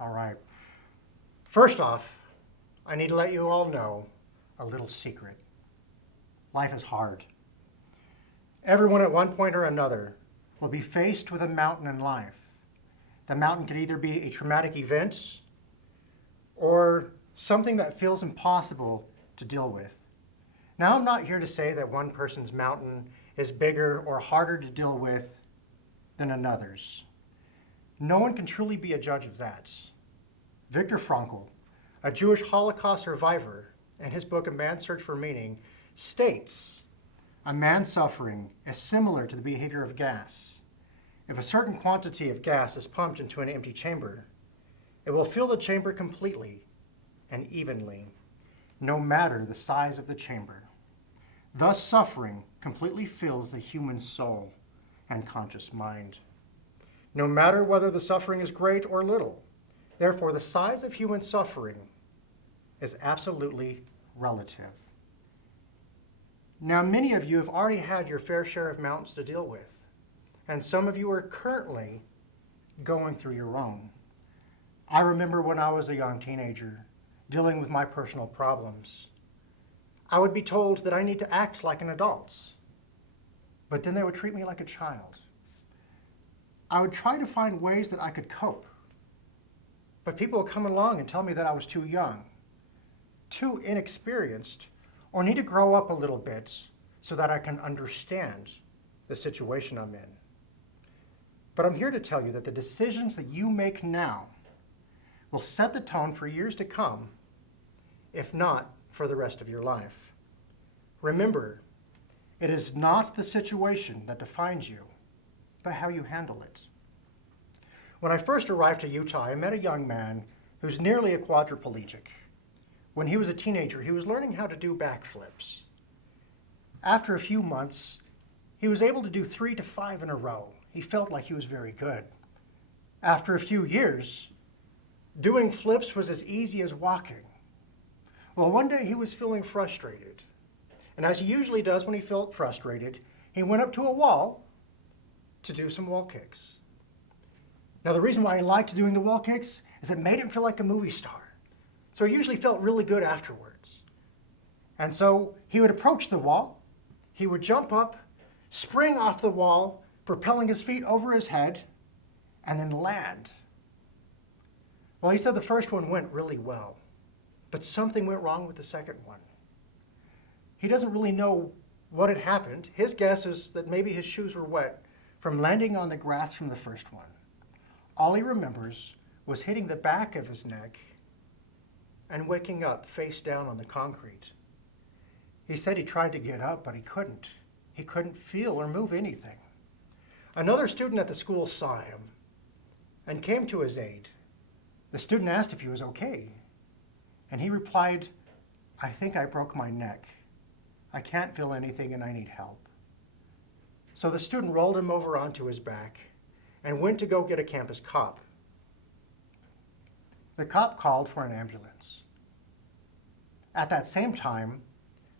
All right. First off, I need to let you all know a little secret. Life is hard. Everyone at one point or another will be faced with a mountain in life. The mountain could either be a traumatic event or something that feels impossible to deal with. Now, I'm not here to say that one person's mountain is bigger or harder to deal with than another's. No one can truly be a judge of that. Viktor Frankl, a Jewish Holocaust survivor, in his book A Man's Search for Meaning, states, "A man's suffering is similar to the behavior of gas. If a certain quantity of gas is pumped into an empty chamber, it will fill the chamber completely and evenly, no matter the size of the chamber. Thus, suffering completely fills the human soul and conscious mind. No matter whether the suffering is great or little, therefore, the size of human suffering is absolutely relative." Now, many of you have already had your fair share of mountains to deal with, and some of you are currently going through your own. I remember when I was a young teenager, dealing with my personal problems. I would be told that I need to act like an adult, but then they would treat me like a child. I would try to find ways that I could cope, but people would come along and tell me that I was too young, too inexperienced, or need to grow up a little bit so that I can understand the situation I'm in. But I'm here to tell you that the decisions that you make now will set the tone for years to come, if not for the rest of your life. Remember, it is not the situation that defines you, but how you handle it. When I first arrived to Utah, I met a young man who's nearly a quadriplegic. When he was a teenager, he was learning how to do backflips. After a few months, he was able to do 3 to 5 in a row. He felt like he was very good. After a few years, doing flips was as easy as walking. Well, one day he was feeling frustrated. And as he usually does when he felt frustrated, he went up to a wall to do some wall kicks. Now, the reason why he liked doing the wall kicks is it made him feel like a movie star. So he usually felt really good afterwards. And so he would approach the wall, he would jump up, spring off the wall, propelling his feet over his head, and then land. Well, he said the first one went really well, but something went wrong with the second one. He doesn't really know what had happened. His guess is that maybe his shoes were wet from landing on the grass from the first one. All he remembers was hitting the back of his neck and waking up face down on the concrete. He said he tried to get up, but he couldn't. He couldn't feel or move anything. Another student at the school saw him and came to his aid. The student asked if he was okay, and he replied, "I think I broke my neck. I can't feel anything and I need help." So the student rolled him over onto his back and went to go get a campus cop. The cop called for an ambulance. At that same time,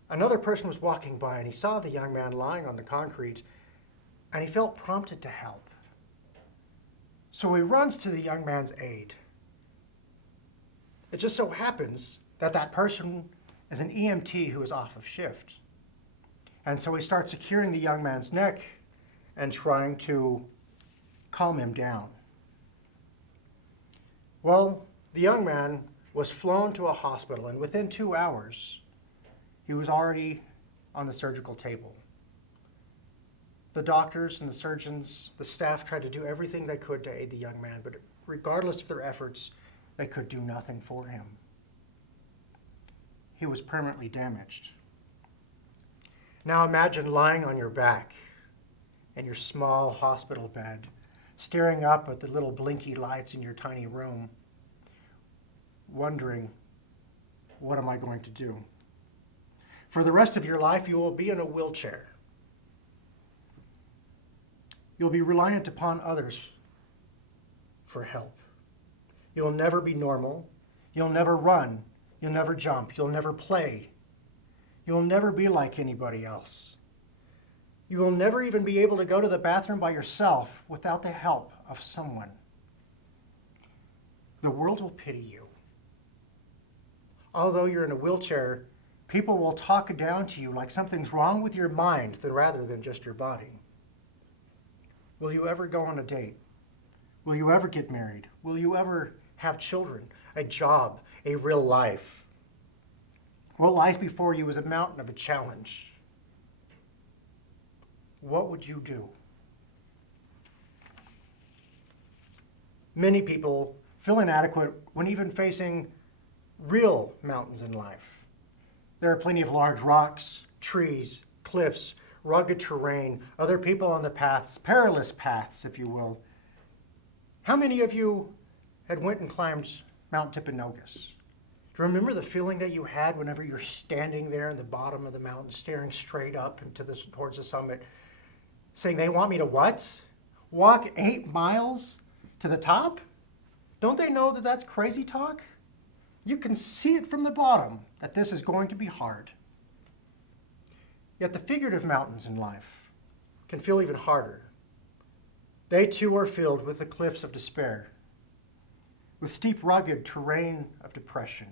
another person was walking by and he saw the young man lying on the concrete and he felt prompted to help. So he runs to the young man's aid. It just so happens that that person is an EMT who is off of shift. And so he starts securing the young man's neck and trying to calm him down. Well, the young man was flown to a hospital, and within 2 hours, he was already on the surgical table. The doctors and the surgeons, the staff tried to do everything they could to aid the young man, but regardless of their efforts, they could do nothing for him. He was permanently damaged. Now imagine lying on your back in your small hospital bed, staring up at the little blinky lights in your tiny room, wondering, what am I going to do? For the rest of your life, you will be in a wheelchair. You'll be reliant upon others for help. You'll never be normal. You'll never run. You'll never jump. You'll never play. You'll never be like anybody else. You will never even be able to go to the bathroom by yourself without the help of someone. the world will pity you. Although you're in a wheelchair, people will talk down to you like something's wrong with your mind rather than just your body. Will you ever go on a date? Will you ever get married? Will you ever have children, a job, a real life? What lies before you is a mountain of a challenge. What would you do? Many people feel inadequate when even facing real mountains in life. There are plenty of large rocks, trees, cliffs, rugged terrain, other people on the paths, perilous paths, if you will. How many of you had went and climbed Mount Timpanogos? Do you remember the feeling that you had whenever you're standing there in the bottom of the mountain, staring straight up towards the summit, saying, they want me to what? Walk 8 miles to the top? Don't they know that that's crazy talk? You can see it from the bottom that this is going to be hard. Yet the figurative mountains in life can feel even harder. They too are filled with the cliffs of despair, with steep, rugged terrain of depression,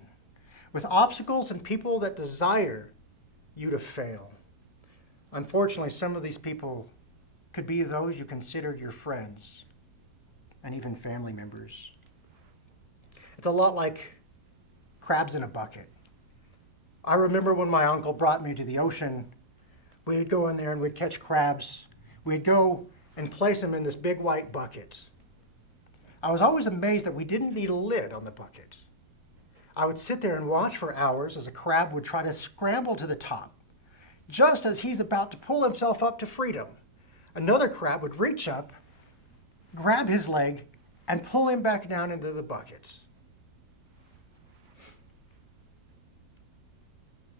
with obstacles and people that desire you to fail. Unfortunately, some of these people could be those you considered your friends and even family members. It's a lot like crabs in a bucket. I remember when my uncle brought me to the ocean, we'd go in there and we'd catch crabs. We'd go and place them in this big white bucket. I was always amazed that we didn't need a lid on the bucket. I would sit there and watch for hours as a crab would try to scramble to the top. Just as he's about to pull himself up to freedom, another crab would reach up, grab his leg, and pull him back down into the bucket.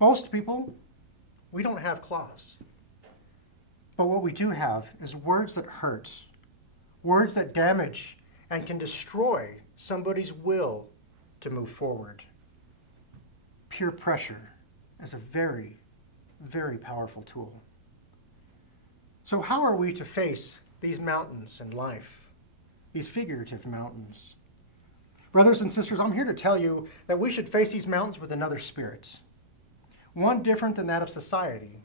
Most people, we don't have claws. But what we do have is words that hurt, words that damage and can destroy somebody's will to move forward. Peer pressure is a very, very powerful tool. So how are we to face these mountains in life, these figurative mountains? Brothers and sisters, I'm here to tell you that we should face these mountains with another spirit, one different than that of society.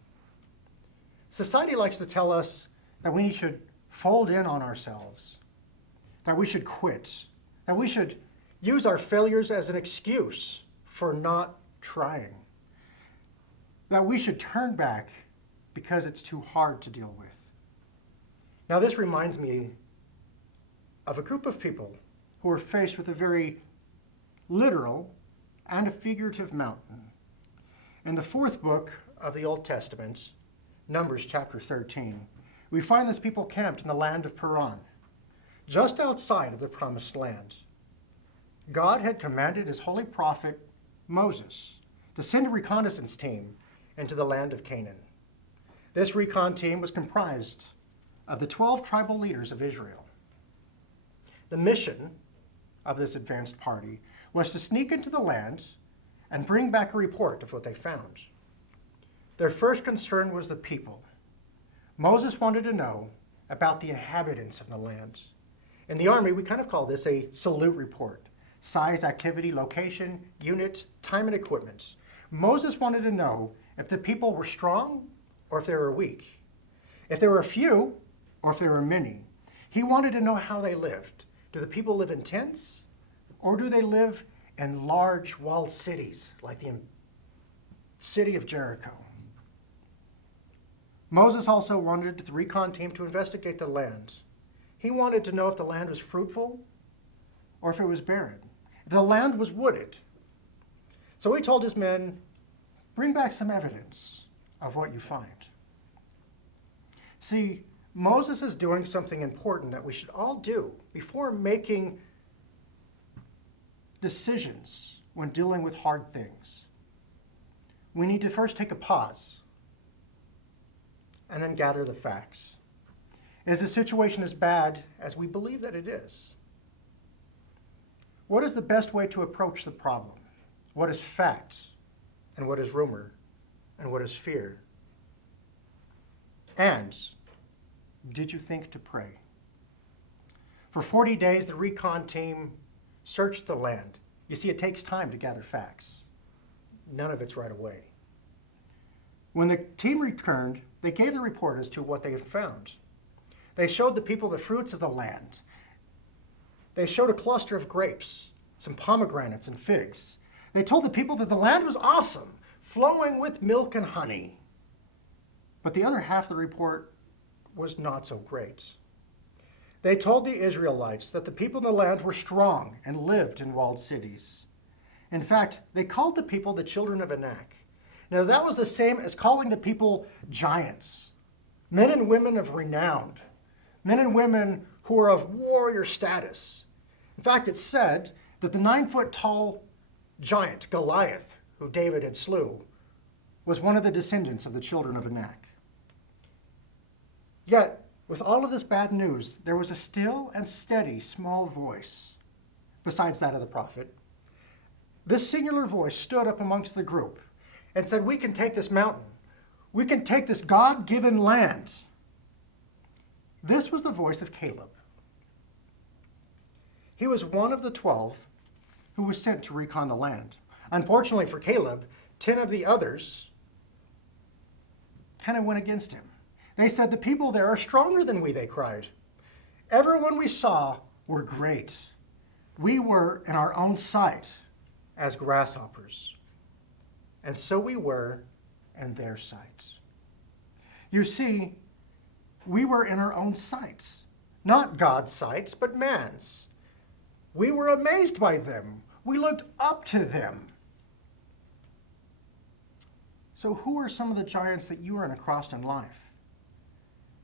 Society likes to tell us that we should fold in on ourselves, that we should quit, that we should use our failures as an excuse for not trying, that we should turn back because it's too hard to deal with. Now, this reminds me of a group of people who are faced with a very literal and a figurative mountain. In the 4th book of the Old Testament, Numbers chapter 13, we find this people camped in the land of Paran, just outside of the promised land. God had commanded his holy prophet Moses to send a reconnaissance team into the land of Canaan. This recon team was comprised of the 12 tribal leaders of Israel. The mission of this advanced party was to sneak into the land and bring back a report of what they found. Their first concern was the people. Moses wanted to know about the inhabitants of the land. In the Army, we kind of call this a salute report. Size, activity, location, unit, time, and equipment. Moses wanted to know if the people were strong or if they were weak. If there were few or if there were many. He wanted to know how they lived. Do the people live in tents or do they live in large walled cities like the city of Jericho? Moses also wanted the recon team to investigate the land. He wanted to know if the land was fruitful or if it was barren, if the land was wooded. So he told his men, bring back some evidence of what you find. See, Moses is doing something important that we should all do before making decisions when dealing with hard things. We need to first take a pause and then gather the facts. Is the situation as bad as we believe that it is? What is the best way to approach the problem? What is fact and what is rumor and what is fear? And did you think to pray? For 40 days, the recon team searched the land. You see, it takes time to gather facts. None of it's right away. When the team returned, they gave the report as to what they had found. They showed the people the fruits of the land. They showed a cluster of grapes, some pomegranates and figs. They told the people that the land was awesome, flowing with milk and honey. But the other half of the report was not so great. They told the Israelites that the people in the land were strong and lived in walled cities. In fact, they called the people the children of Anak. Now that was the same as calling the people giants, men and women of renown, men and women who were of warrior status. In fact, it's said that the 9-foot-tall giant, Goliath, who David had slew, was one of the descendants of the children of Anak. Yet, with all of this bad news, there was a still and steady small voice, besides that of the prophet. This singular voice stood up amongst the group and said, "We can take this mountain. We can take this God-given land." This was the voice of Caleb. He was one of the 12 who was sent to recon the land. Unfortunately for Caleb, 10 of the others kind of went against him. They said, "The people there are stronger than we," they cried. "Everyone we saw were great. We were in our own sight as grasshoppers. And so we were in their sight." You see, we were in our own sights, not God's sights, but man's. We were amazed by them. We looked up to them. So who are some of the giants that you run across in life?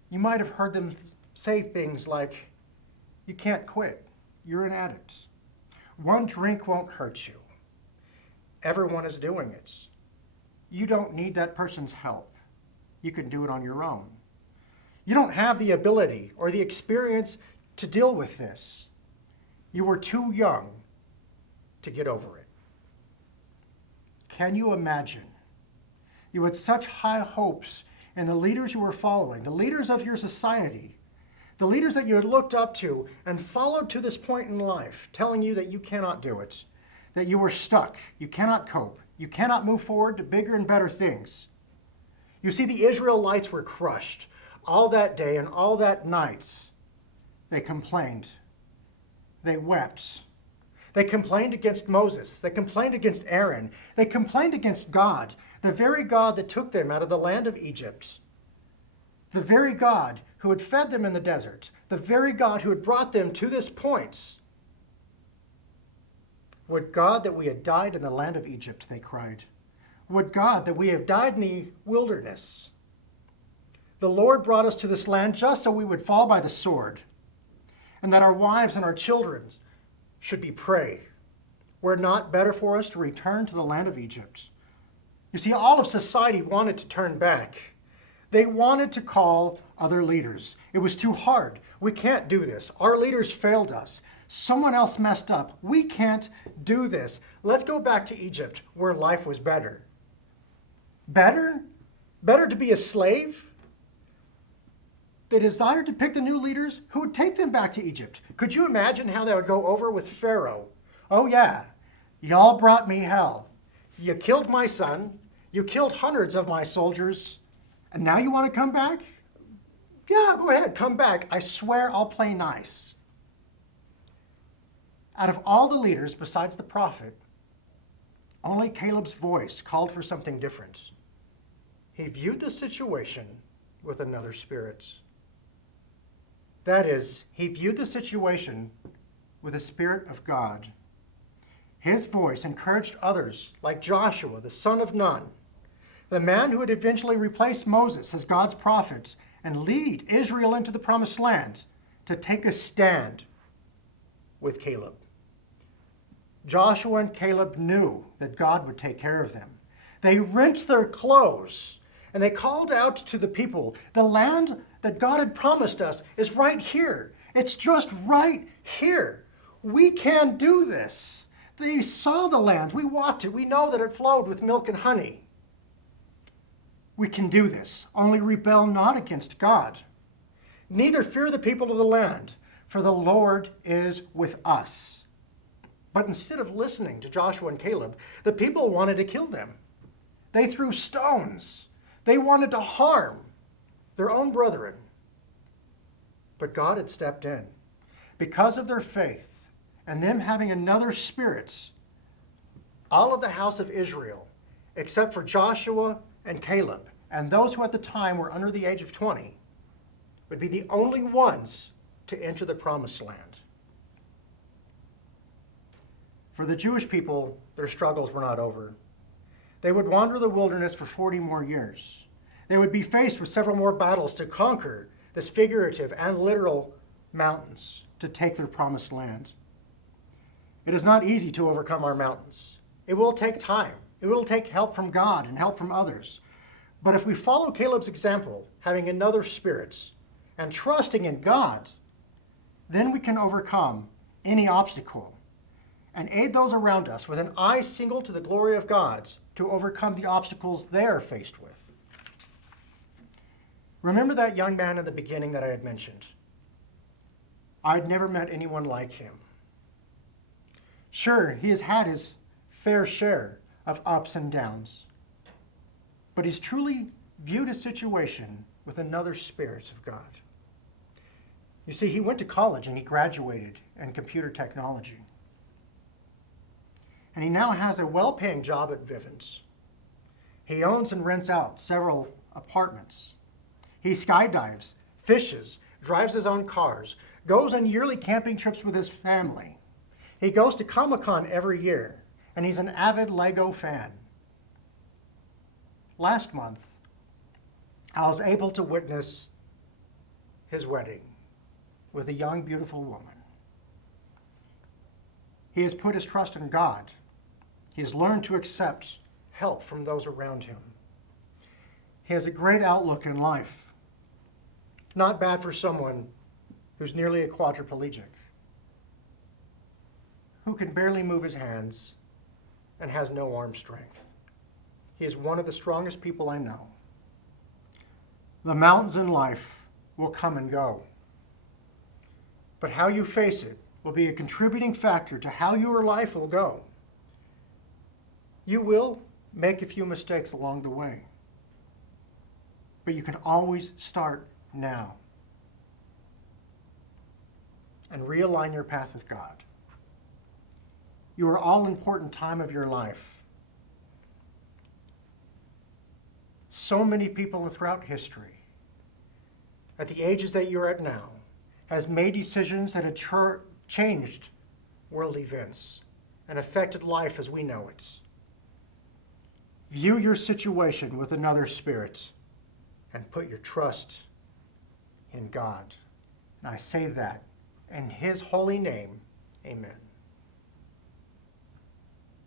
You might have heard them say things like, "You can't quit. You're an addict. One drink won't hurt you. Everyone is doing it. You don't need that person's help. You can do it on your own. You don't have the ability or the experience to deal with this. You were too young to get over it." Can you imagine? You had such high hopes in the leaders you were following, the leaders of your society, the leaders that you had looked up to and followed to this point in life, telling you that you cannot do it, that you were stuck, you cannot cope, you cannot move forward to bigger and better things. You see, the Israelites were crushed. All that day and all that night, they complained. They wept. They complained against Moses. They complained against Aaron. They complained against God, the very God that took them out of the land of Egypt, the very God who had fed them in the desert, the very God who had brought them to this point. "Would God that we had died in the land of Egypt," they cried. "Would God that we had died in the wilderness. The Lord brought us to this land just so we would fall by the sword, and that our wives and our children should be prey. Were it not better for us to return to the land of Egypt?" You see, all of society wanted to turn back. They wanted to call other leaders. It was too hard. "We can't do this. Our leaders failed us. Someone else messed up. We can't do this. Let's go back to Egypt where life was better." Better? Better to be a slave? They desired to pick the new leaders who would take them back to Egypt. Could you imagine how that would go over with Pharaoh? "Oh yeah, y'all brought me hell. You killed my son. You killed hundreds of my soldiers. And now you want to come back? Yeah, go ahead, come back. I swear I'll play nice." Out of all the leaders besides the prophet, only Caleb's voice called for something different. He viewed the situation with another spirit. That is, he viewed the situation with the Spirit of God. His voice encouraged others like Joshua, the son of Nun, the man who would eventually replace Moses as God's prophet and lead Israel into the promised land, to take a stand with Caleb. Joshua and Caleb knew that God would take care of them. They rent their clothes and they called out to the people, "The land that God had promised us is right here. It's just right here. We can do this. They saw the land. We walked it. We know that it flowed with milk and honey. We can do this. Only rebel not against God. Neither fear the people of the land, for the Lord is with us." But instead of listening to Joshua and Caleb, the people wanted to kill them. They threw stones. They wanted to harm their own brethren. But God had stepped in. Because of their faith and them having another spirit, all of the house of Israel, except for Joshua and Caleb, and those who at the time were under the age of 20, would be the only ones to enter the promised land. For the Jewish people, their struggles were not over. They would wander the wilderness for 40 more years. They would be faced with several more battles to conquer this figurative and literal mountains to take their promised land. It is not easy to overcome our mountains. It will take time. It will take help from God and help from others. But if we follow Caleb's example, having another spirit and trusting in God, then we can overcome any obstacle and aid those around us with an eye single to the glory of God to overcome the obstacles they are faced with. Remember that young man in the beginning that I had mentioned? I'd never met anyone like him. Sure, he has had his fair share of ups and downs, but he's truly viewed his situation with another spirit of God. You see, he went to college and he graduated in computer technology. And he now has a well-paying job at Vivint. He owns and rents out several apartments. He skydives, fishes, drives his own cars, goes on yearly camping trips with his family. He goes to Comic-Con every year, and he's an avid Lego fan. Last month, I was able to witness his wedding with a young, beautiful woman. He has put his trust in God. He has learned to accept help from those around him. He has a great outlook in life. Not bad for someone who's nearly a quadriplegic, who can barely move his hands and has no arm strength. He is one of the strongest people I know. The mountains in life will come and go, but how you face it will be a contributing factor to how your life will go. You will make a few mistakes along the way, but you can always start now and realign your path with God. You are all important time of your life. So many people throughout history, at the ages that you're at now, has made decisions that had changed world events and affected life as we know it. View your situation with another spirit and put your trust in God. And I say that in His holy name, amen.